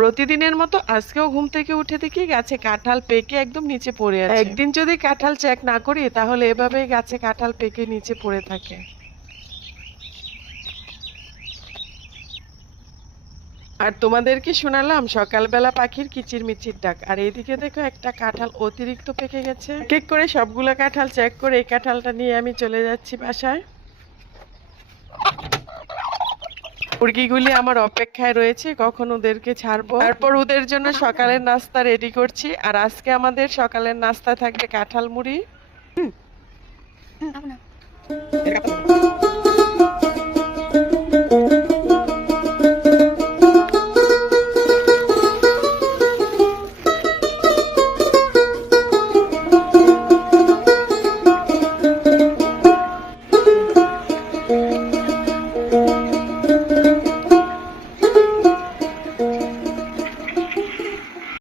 প্রতিদিনের মতো আজকেও ঘুম থেকে উঠে দেখি গাছে কাঁঠাল পেকে একদম নিচে পড়ে আছে। একদিন যদি কাঁঠাল চেক না করি তাহলে এভাবেই গাছে কাঁঠাল পেকে নিচে পড়ে থাকে। আর তোমাদেরকে শোনালাম সকালবেলা পাখির কিচিরমিচির ডাক, আর এইদিকে দেখো একটা কাঁঠাল অতিরিক্ত পেকে গেছে। এক এক করে সবগুলো কাঁঠাল চেক করে এই কাঁঠালটা নিয়ে আমি চলে যাচ্ছি বাসায়। মুরগিগুলি আমার অপেক্ষায় রয়েছে কখন ওদেরকে ছাড়বো, তারপর ওদের জন্য সকালের নাস্তা রেডি করছি। আর আজকে আমাদের সকালের নাস্তা থাকবে কাঁঠাল মুড়ি।